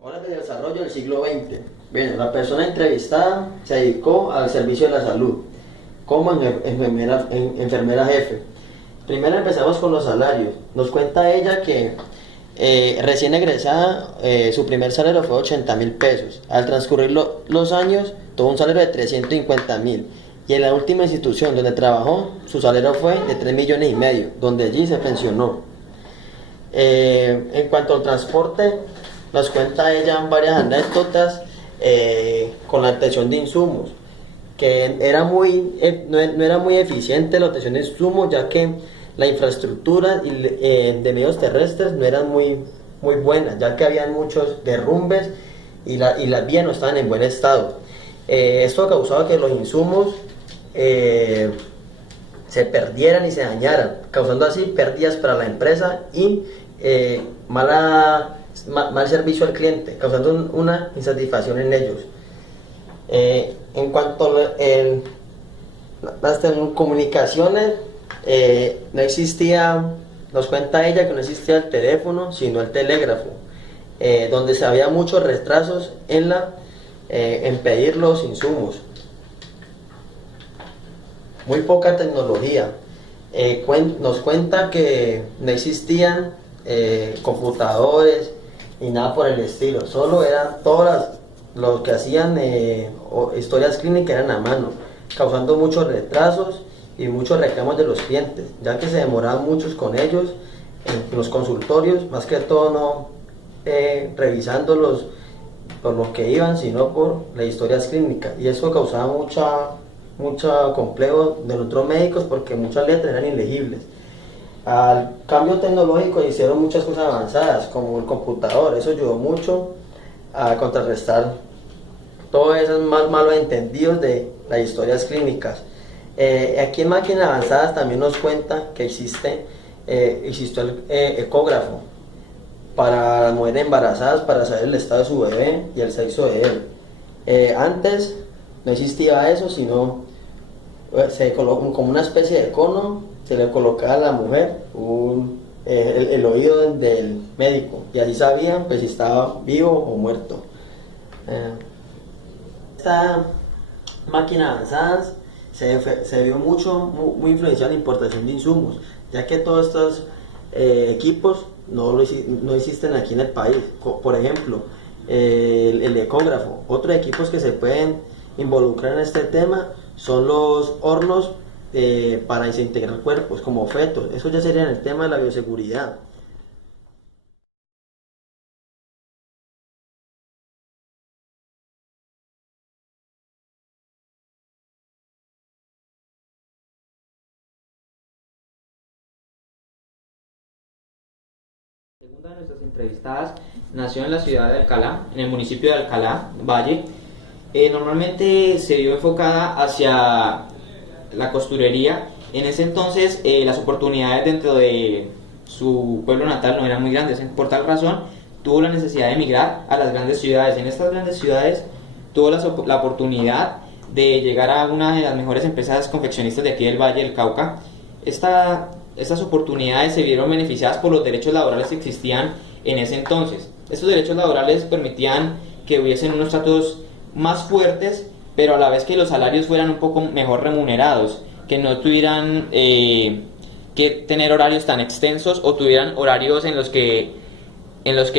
Horas de desarrollo del siglo XX. Bueno, la persona entrevistada se dedicó al servicio de la salud como enfermera jefe. Primero empezamos con los salarios. Nos cuenta ella que recién egresada, su primer salario fue 80.000 pesos. Al transcurrir los años, tuvo un salario de 350.000. Y en la última institución donde trabajó, su salario fue de 3,5 millones, donde allí se pensionó. En cuanto al transporte, nos cuenta ella varias anécdotas con la obtención de insumos, que no era muy eficiente la obtención de insumos, ya que la infraestructura de medios terrestres no eran muy buenas, ya que habían muchos derrumbes y las vías no estaban en buen estado. Esto ha causado que los insumos se perdieran y se dañaran, causando así pérdidas para la empresa y mal servicio al cliente, causando una insatisfacción en ellos. En cuanto a las telecomunicaciones, no existía, nos cuenta ella que no existía el teléfono, sino el telégrafo, donde se había muchos retrasos en pedir los insumos. Muy poca tecnología. Nos cuenta que no existían computadores y nada por el estilo, solo eran lo que hacían historias clínicas eran a mano, causando muchos retrasos y muchos reclamos de los clientes, ya que se demoraban muchos con ellos en los consultorios, más que todo no revisándolos por lo que iban, sino por las historias clínicas, y eso causaba mucho complejo de nuestros médicos porque muchas letras eran ilegibles. Al cambio tecnológico hicieron muchas cosas avanzadas, como el computador. Eso ayudó mucho a contrarrestar todos esos malos entendidos de las historias clínicas. Aquí en Máquinas Avanzadas también nos cuenta que existió el ecógrafo para las mujeres embarazadas, para saber el estado de su bebé y el sexo de él. Antes no existía eso, sino se colocó como una especie de cono, se le colocaba a la mujer el oído del médico, y así sabían pues si estaba vivo o muerto. Esta Máquinas Avanzadas se vio muy influenciada en la importación de insumos, ya que todos estos equipos no existen aquí en el país. Por ejemplo, el ecógrafo. Otros equipos que se pueden involucrar en este tema son los hornos para desintegrar cuerpos, como fetos. Eso ya sería en el tema de la bioseguridad. La segunda de nuestras entrevistadas nació en la ciudad de Alcalá, en el municipio de Alcalá, Valle. Normalmente se vio enfocada hacia la costurería. En ese entonces las oportunidades dentro de su pueblo natal no eran muy grandes. Por tal razón tuvo la necesidad de emigrar a las grandes ciudades. En estas grandes ciudades tuvo la oportunidad de llegar a una de las mejores empresas confeccionistas de aquí del Valle del Cauca. Estas oportunidades se vieron beneficiadas por los derechos laborales que existían en ese entonces. Estos derechos laborales permitían que hubiesen unos tratos más fuertes, pero a la vez que los salarios fueran un poco mejor remunerados, que no tuvieran que tener horarios tan extensos o tuvieran horarios en los que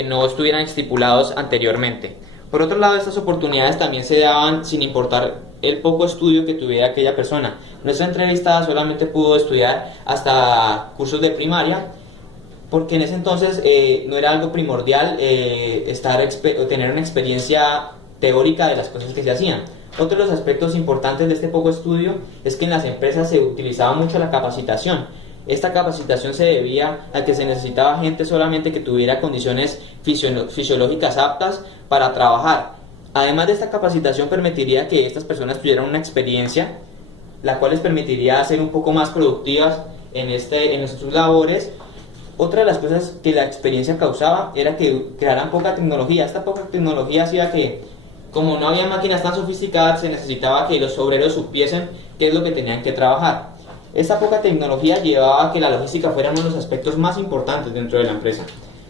no estuvieran estipulados anteriormente. Por otro lado, estas oportunidades también se daban sin importar el poco estudio que tuviera aquella persona. Nuestra entrevistada solamente pudo estudiar hasta cursos de primaria, porque en ese entonces no era algo primordial tener una experiencia teórica de las cosas que se hacían. Otro de los aspectos importantes de este poco estudio es que en las empresas se utilizaba mucho la capacitación. Esta capacitación se debía a que se necesitaba gente solamente que tuviera condiciones fisiológicas aptas para trabajar. Además de esta capacitación permitiría que estas personas tuvieran una experiencia, la cual les permitiría ser un poco más productivas en sus labores. Otra de las cosas que la experiencia causaba era que crearan poca tecnología. Esta poca tecnología hacía que, como no había máquinas tan sofisticadas, se necesitaba que los obreros supiesen qué es lo que tenían que trabajar. Esta poca tecnología llevaba a que la logística fuera uno de los aspectos más importantes dentro de la empresa.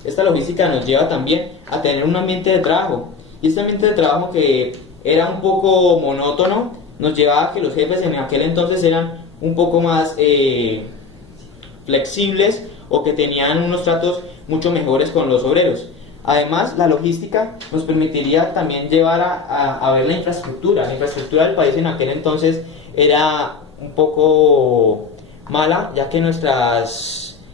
Esta logística nos lleva también a tener un ambiente de trabajo, y este ambiente de trabajo que era un poco monótono nos llevaba a que los jefes en aquel entonces eran un poco más flexibles, o que tenían unos tratos mucho mejores con los obreros. Además, la logística nos permitiría también llevar a ver la infraestructura. La infraestructura del país en aquel entonces era un poco mala, ya que nuestra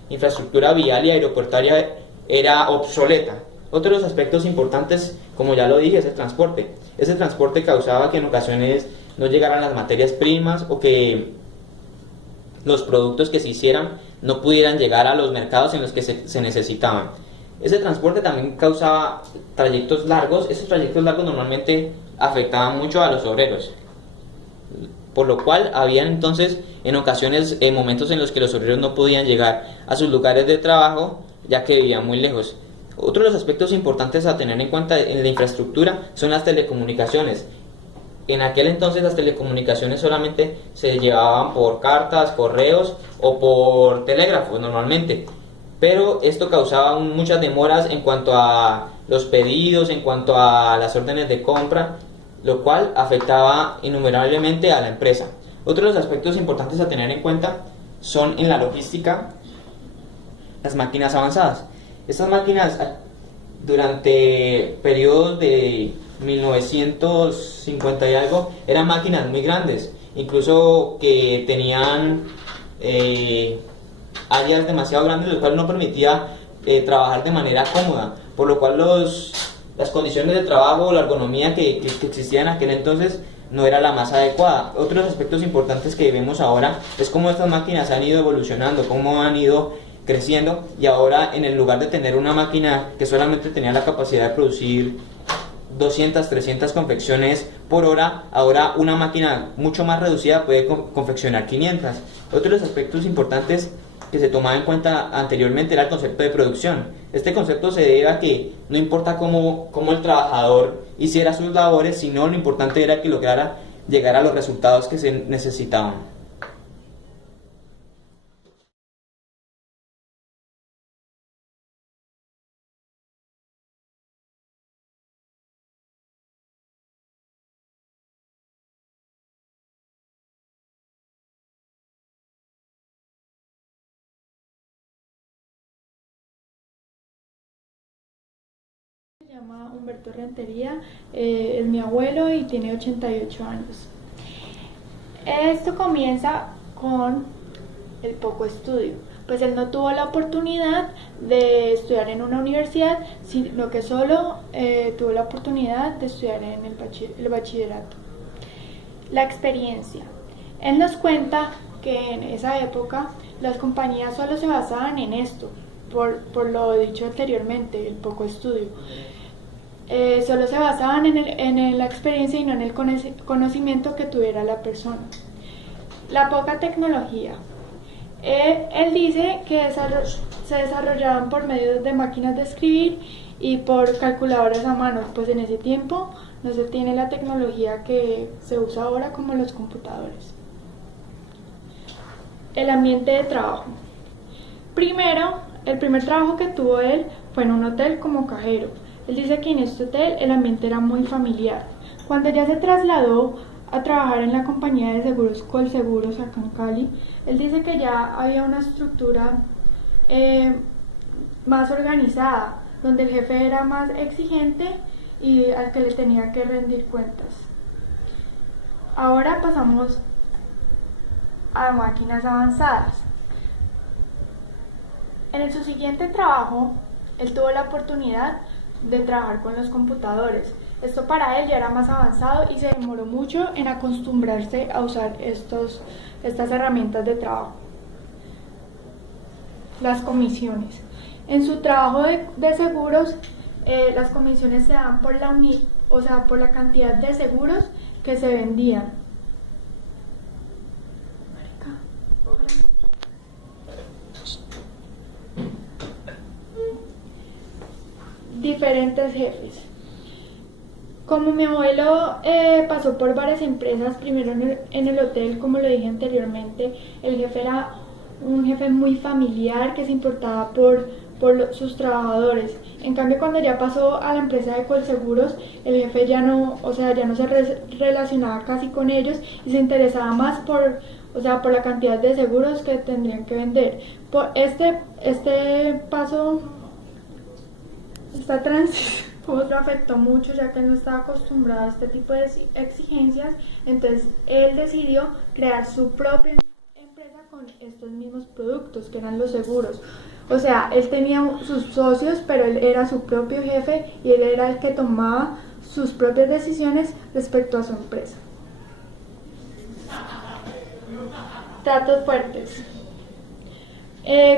infraestructura vial y aeroportuaria era obsoleta. Otro de los aspectos importantes, como ya lo dije, es el transporte. Ese transporte causaba que en ocasiones no llegaran las materias primas, o que los productos que se hicieran no pudieran llegar a los mercados en los que se necesitaban. Ese transporte también causaba trayectos largos. Esos trayectos largos normalmente afectaban mucho a los obreros, por lo cual había entonces en ocasiones momentos en los que los obreros no podían llegar a sus lugares de trabajo, ya que vivían muy lejos. Otro de los aspectos importantes a tener en cuenta en la infraestructura son las telecomunicaciones. En aquel entonces las telecomunicaciones solamente se llevaban por cartas, correos o por telégrafos normalmente, pero esto causaba muchas demoras en cuanto a los pedidos, en cuanto a las órdenes de compra, lo cual afectaba innumerablemente a la empresa. Otro de los aspectos importantes a tener en cuenta son en la logística las máquinas avanzadas. Estas máquinas durante periodos de 1950 y algo eran máquinas muy grandes, incluso que tenían áreas demasiado grandes, lo cual no permitía trabajar de manera cómoda, por lo cual las condiciones de trabajo, la ergonomía que existía en aquel entonces no era la más adecuada. Otros aspectos importantes que vemos ahora es cómo estas máquinas han ido evolucionando, cómo han ido creciendo, y ahora en el lugar de tener una máquina que solamente tenía la capacidad de producir 200, 300 confecciones por hora, ahora una máquina mucho más reducida puede confeccionar 500. Otro de los aspectos importantes que se tomaba en cuenta anteriormente era el concepto de producción. Este concepto se debe a que no importa cómo el trabajador hiciera sus labores, sino lo importante era que lograra llegar a los resultados que se necesitaban. Se llama Humberto Rentería, es mi abuelo y tiene 88 años. Esto comienza con el poco estudio, pues él no tuvo la oportunidad de estudiar en una universidad, sino que solo tuvo la oportunidad de estudiar en el bachillerato. La experiencia. Él nos cuenta que en esa época las compañías solo se basaban en esto, por lo dicho anteriormente, el poco estudio. Solo se basaban en la experiencia y no en el conocimiento que tuviera la persona. La poca tecnología. Él dice que se desarrollaban por medio de máquinas de escribir y por calculadoras a mano, pues en ese tiempo no se tiene la tecnología que se usa ahora como los computadores. El ambiente de trabajo. Primero, el primer trabajo que tuvo él fue en un hotel como cajero. Él dice que en este hotel el ambiente era muy familiar. Cuando ya se trasladó a trabajar en la compañía de seguros Colseguros acá en Cali, él dice que ya había una estructura más organizada, donde el jefe era más exigente y al que le tenía que rendir cuentas. Ahora pasamos a máquinas avanzadas. En su siguiente trabajo, él tuvo la oportunidad de trabajar con los computadores. Esto para él ya era más avanzado y se demoró mucho en acostumbrarse a usar estas herramientas de trabajo. Las comisiones. En su trabajo de seguros, las comisiones se dan por por la cantidad de seguros que se vendían. Diferentes jefes. Como mi abuelo pasó por varias empresas, primero en el hotel, como lo dije anteriormente, el jefe era un jefe muy familiar que se importaba por sus trabajadores. En cambio, cuando ya pasó a la empresa de Colseguros, el jefe ya no, o sea, ya no se relacionaba casi con ellos y se interesaba más por, o sea, por la cantidad de seguros que tendrían que vender. Por este paso, esta transición lo afectó mucho, ya que él no estaba acostumbrado a este tipo de exigencias. Entonces él decidió crear su propia empresa con estos mismos productos, que eran los seguros. O sea, él tenía sus socios, pero él era su propio jefe y él era el que tomaba sus propias decisiones respecto a su empresa. Tratos fuertes.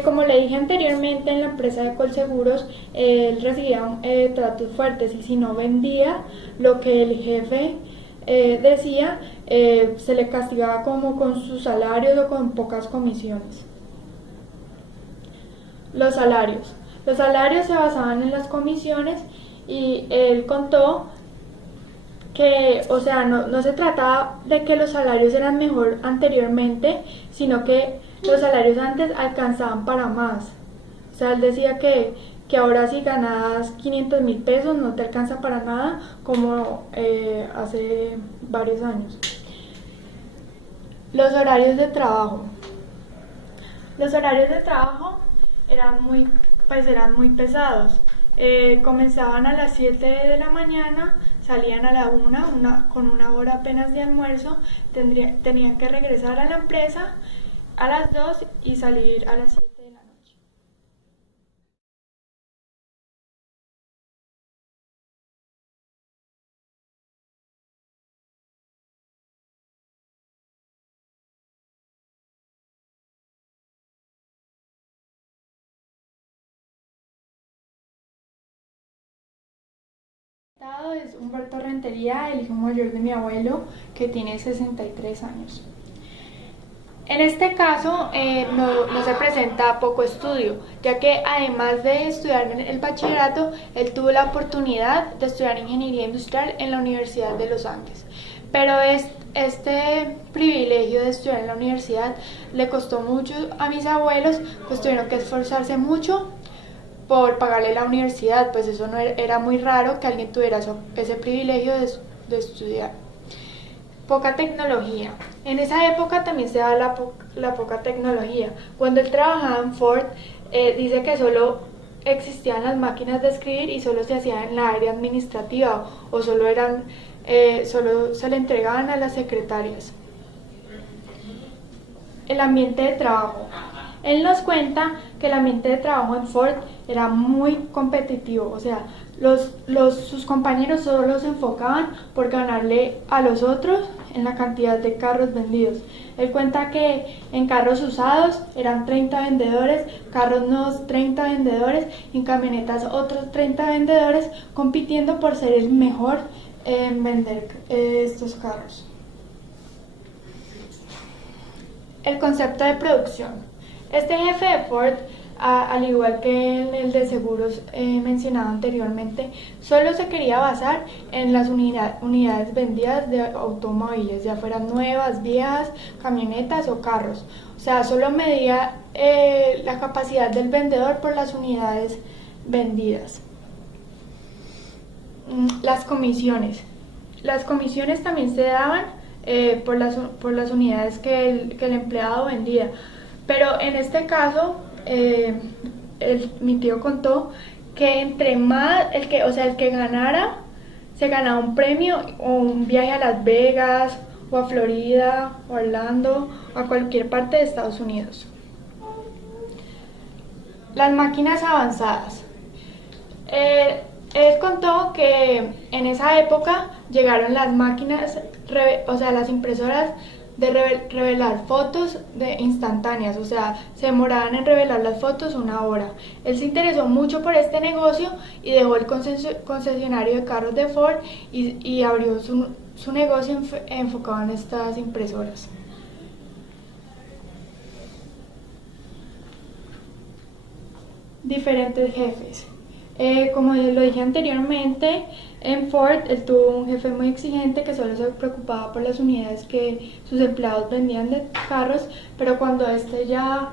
Como le dije anteriormente, en la empresa de Colseguros, él recibía tratos fuertes, y si no vendía lo que el jefe decía, se le castigaba como con sus salarios o con pocas comisiones. Los salarios. Los salarios se basaban en las comisiones, y él contó que, o sea, no se trataba de que los salarios eran mejor anteriormente, sino que los salarios antes alcanzaban para más. O sea, él decía que ahora si ganas 500.000 pesos no te alcanza para nada, como hace varios años. Los horarios de trabajo. Los horarios de trabajo eran muy pesados. Comenzaban a las 7 de la mañana, salían a la 1, con una hora apenas de almuerzo, tenían que regresar a la empresa a las 2 y salir a las 7 de la noche. Es Humberto Rentería, el hijo mayor de mi abuelo, que tiene 63 años. En este caso no se presenta poco estudio, ya que además de estudiar en el bachillerato, él tuvo la oportunidad de estudiar ingeniería industrial en la Universidad de Los Andes. Pero este privilegio de estudiar en la universidad le costó mucho a mis abuelos, pues tuvieron que esforzarse mucho por pagarle la universidad, pues eso no era muy raro que alguien tuviera ese privilegio de estudiar. Poca tecnología. En esa época también se da la poca tecnología. Cuando él trabajaba en Ford, dice que solo existían las máquinas de escribir y solo se hacía en la área administrativa, o solo se le entregaban a las secretarias. El ambiente de trabajo. Él nos cuenta que el ambiente de trabajo en Ford era muy competitivo, o sea, sus compañeros solo se enfocaban por ganarle a los otros en la cantidad de carros vendidos. Él cuenta que en carros usados eran 30 vendedores, carros nuevos 30 vendedores, y en camionetas otros 30 vendedores, compitiendo por ser el mejor en vender estos carros. El concepto de producción. Este jefe de Ford, al igual que en el de seguros mencionado anteriormente, solo se quería basar en las unidades vendidas de automóviles, ya fueran nuevas, viejas, camionetas o carros. O sea, solo medía la capacidad del vendedor por las unidades vendidas. Las comisiones. Las comisiones también se daban por las unidades que el empleado vendía. Pero en este caso, mi tío contó que entre más, el que ganara, se ganaba un premio o un viaje a Las Vegas, o a Florida, o a Orlando, o a cualquier parte de Estados Unidos. Las máquinas avanzadas. Él contó que en esa época llegaron las máquinas, las impresoras de revelar fotos instantáneas, o sea, se demoraban en revelar las fotos 1 hora. Él se interesó mucho por este negocio y dejó el concesionario de carros de Ford y abrió su negocio enfocado en estas impresoras. Diferentes jefes. Como lo dije anteriormente, en Ford él tuvo un jefe muy exigente que solo se preocupaba por las unidades que sus empleados vendían de carros, pero cuando este ya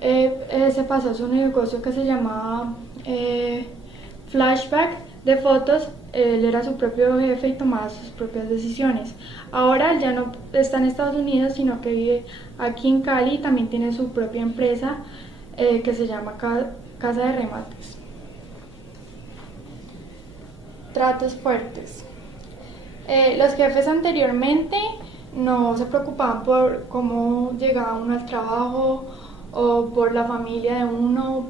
se pasó a su negocio que se llamaba Flashback de fotos. Él era su propio jefe y tomaba sus propias decisiones. Ahora ya no está en Estados Unidos, sino que vive aquí en Cali y también tiene su propia empresa que se llama Casa de Remates. Tratos fuertes. Los jefes anteriormente no se preocupaban por cómo llegaba uno al trabajo o por la familia de uno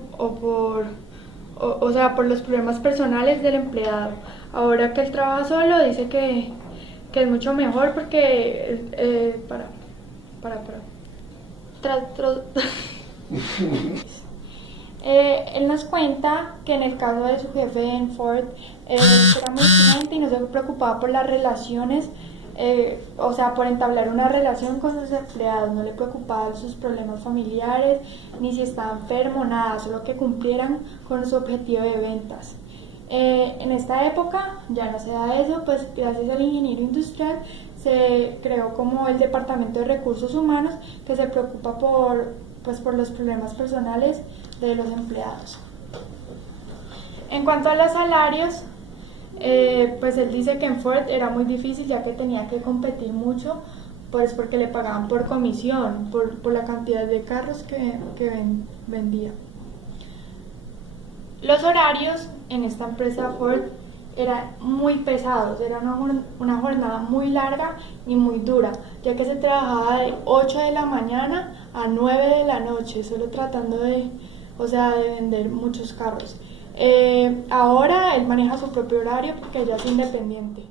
o sea, por los problemas personales del empleado. Ahora que él trabaja solo, dice que es mucho mejor porque él nos cuenta que en el caso de su jefe en Ford, él era muy exigente y no se preocupaba por las relaciones, o sea, por entablar una relación con sus empleados. No le preocupaban sus problemas familiares, ni si estaba enfermo, nada, solo que cumplieran con su objetivo de ventas. En esta época ya no se da eso, pues gracias al ingeniero industrial se creó como el Departamento de Recursos Humanos, que se preocupa por los problemas personales de los empleados. En cuanto a los salarios, pues él dice que en Ford era muy difícil, ya que tenía que competir mucho, pues porque le pagaban por comisión, por la cantidad de carros que vendía. Los horarios en esta empresa Ford eran muy pesados, era una jornada muy larga y muy dura, ya que se trabajaba de 8 de la mañana a 9 de la noche, solo tratando de vender muchos carros. Ahora él maneja su propio horario porque ya es independiente.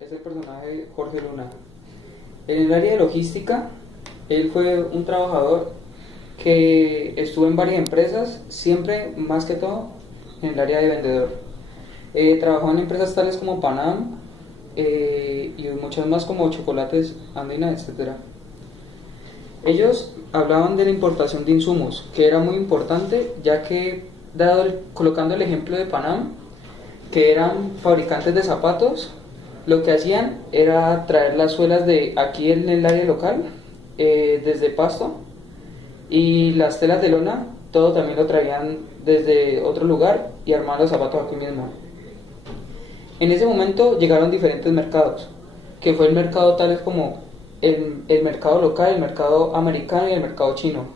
Es el personaje Jorge Luna. En el área de logística, él fue un trabajador que estuvo en varias empresas, siempre más que todo en el área de vendedor. Trabajó en empresas tales como Panam y muchas más como Chocolates Andina, etc. Ellos hablaban de la importación de insumos, que era muy importante, ya que, colocando el ejemplo de Panam, que eran fabricantes de zapatos, lo que hacían era traer las suelas de aquí en el área local, desde Pasto, y las telas de lona, todo también lo traían desde otro lugar y armaban los zapatos aquí mismo. En ese momento llegaron diferentes mercados, que fue el mercado tales como el mercado local, el mercado americano y el mercado chino.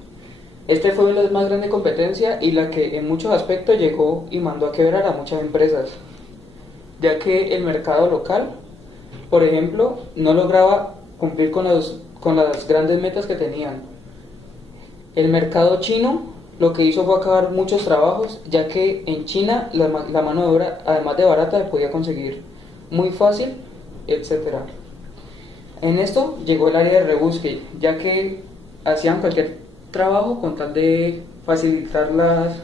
Este fue la más grande competencia y la que en muchos aspectos llegó y mandó a quebrar a muchas empresas, ya que el mercado local, por ejemplo, no lograba cumplir con las grandes metas que tenían. El mercado chino lo que hizo fue acabar muchos trabajos, ya que en China la mano de obra, además de barata, se podía conseguir muy fácil, etc. En esto llegó el área de rebusque, ya que hacían cualquier trabajo con tal de facilitar las...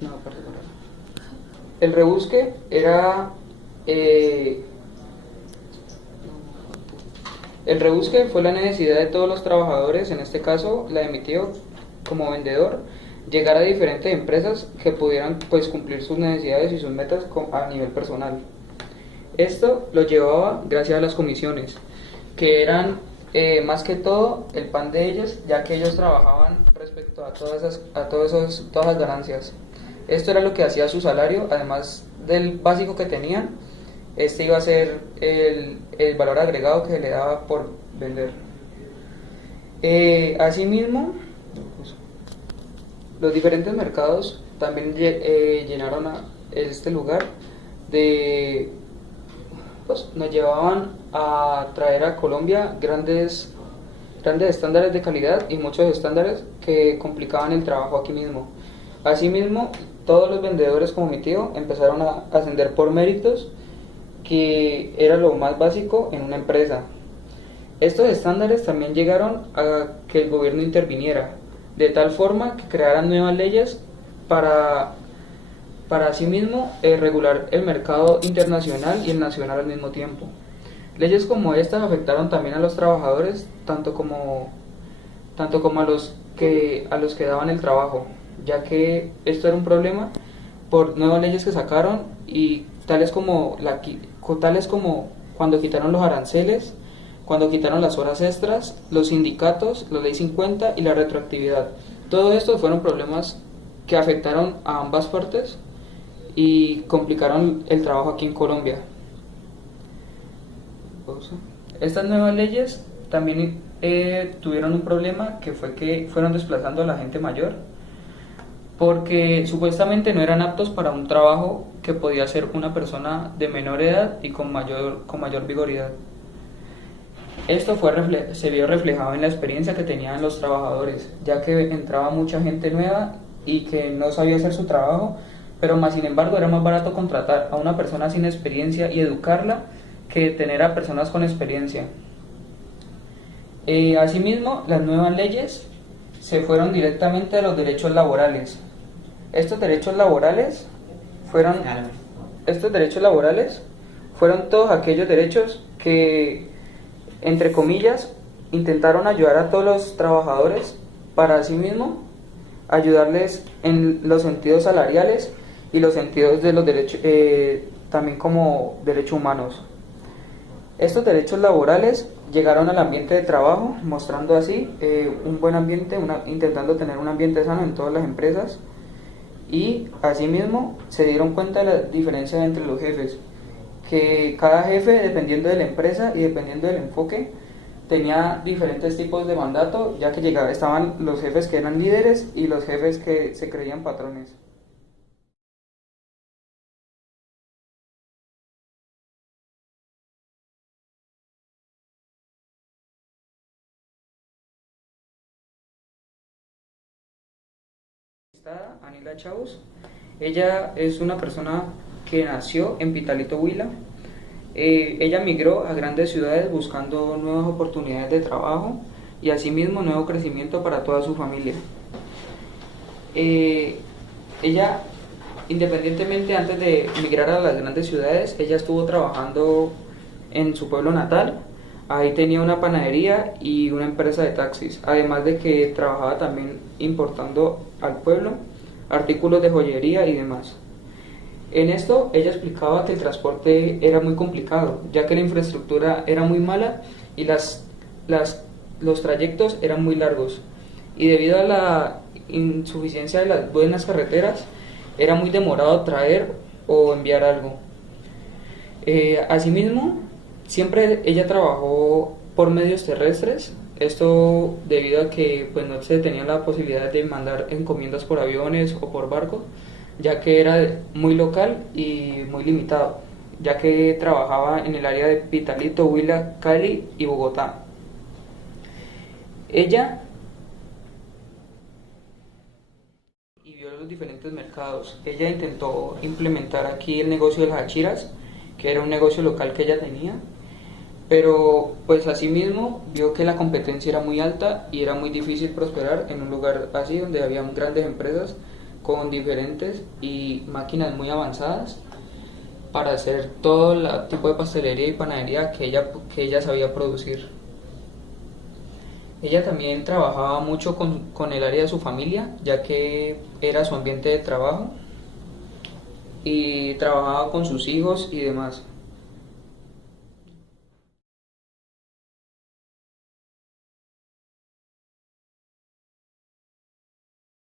No, perdón. El rebusque era... El rebusque fue la necesidad de todos los trabajadores, en este caso la de mi tío como vendedor, llegar a diferentes empresas que pudieran pues cumplir sus necesidades y sus metas a nivel personal. Esto lo llevaba gracias a las comisiones, que eran más que todo el pan de ellos, ya que ellos trabajaban respecto a todas las ganancias. Esto era lo que hacía su salario, además del básico que tenían. Este iba a ser el valor agregado que se le daba por vender. Asimismo, los diferentes mercados también llenaron a este lugar de... Pues, nos llevaban a traer a Colombia grandes estándares de calidad y muchos estándares que complicaban el trabajo aquí mismo. Asimismo, todos los vendedores como mi tío empezaron a ascender por méritos, que era lo más básico en una empresa. Estos estándares también llegaron a que el gobierno interviniera, de tal forma que crearan nuevas leyes para asimismo regular el mercado internacional y el nacional al mismo tiempo. Leyes como estas afectaron también a los trabajadores, tanto como tanto como a los que daban el trabajo, ya que esto era un problema por nuevas leyes que sacaron, y tales como cuando quitaron los aranceles, cuando quitaron las horas extras, los sindicatos, la ley 50 y la retroactividad. Todo esto fueron problemas que afectaron a ambas partes y complicaron el trabajo aquí en Colombia. Estas nuevas leyes también tuvieron un problema, que fue que fueron desplazando a la gente mayor, porque supuestamente no eran aptos para un trabajo que podía hacer una persona de menor edad y con mayor vigoridad. Esto se vio reflejado en la experiencia que tenían los trabajadores, ya que entraba mucha gente nueva y que no sabía hacer su trabajo, pero más sin embargo era más barato contratar a una persona sin experiencia y educarla que tener a personas con experiencia. Asimismo, las nuevas leyes se fueron directamente a los derechos laborales. Estos derechos laborales fueron todos aquellos derechos que, entre comillas, intentaron ayudar a todos los trabajadores para asimismo ayudarles en los sentidos salariales y los sentidos de los derechos, también como derechos humanos. Estos derechos laborales llegaron al ambiente de trabajo, mostrando así un buen ambiente, intentando tener un ambiente sano en todas las empresas, y asimismo se dieron cuenta de la diferencia entre los jefes, que cada jefe, dependiendo de la empresa y dependiendo del enfoque, tenía diferentes tipos de mandato, ya que estaban los jefes que eran líderes y los jefes que se creían patrones. Anila Chaus, ella es una persona que nació en Pitalito, Huila. Ella migró a grandes ciudades buscando nuevas oportunidades de trabajo y asimismo nuevo crecimiento para toda su familia. Ella, independientemente, antes de migrar a las grandes ciudades, ella estuvo trabajando en su pueblo natal. Ahí tenía una panadería y una empresa de taxis, además de que trabajaba también importando al pueblo artículos de joyería y demás. En esto ella explicaba que el transporte era muy complicado, ya que la infraestructura era muy mala y los trayectos eran muy largos, y debido a la insuficiencia de las buenas carreteras era muy demorado traer o enviar algo. Asimismo, siempre ella trabajó por medios terrestres, esto debido a que pues, no se tenía la posibilidad de mandar encomiendas por aviones o por barco, ya que era muy local y muy limitado, ya que trabajaba en el área de Pitalito, Huila, Cali y Bogotá. Ella vio los diferentes mercados. Ella intentó implementar aquí el negocio de las achiras, que era un negocio local que ella tenía, pero pues asimismo vio que la competencia era muy alta y era muy difícil prosperar en un lugar así donde había grandes empresas con diferentes y máquinas muy avanzadas para hacer todo el tipo de pastelería y panadería que ella sabía producir. Ella también trabajaba mucho con el área de su familia, ya que era su ambiente de trabajo, y trabajaba con sus hijos y demás.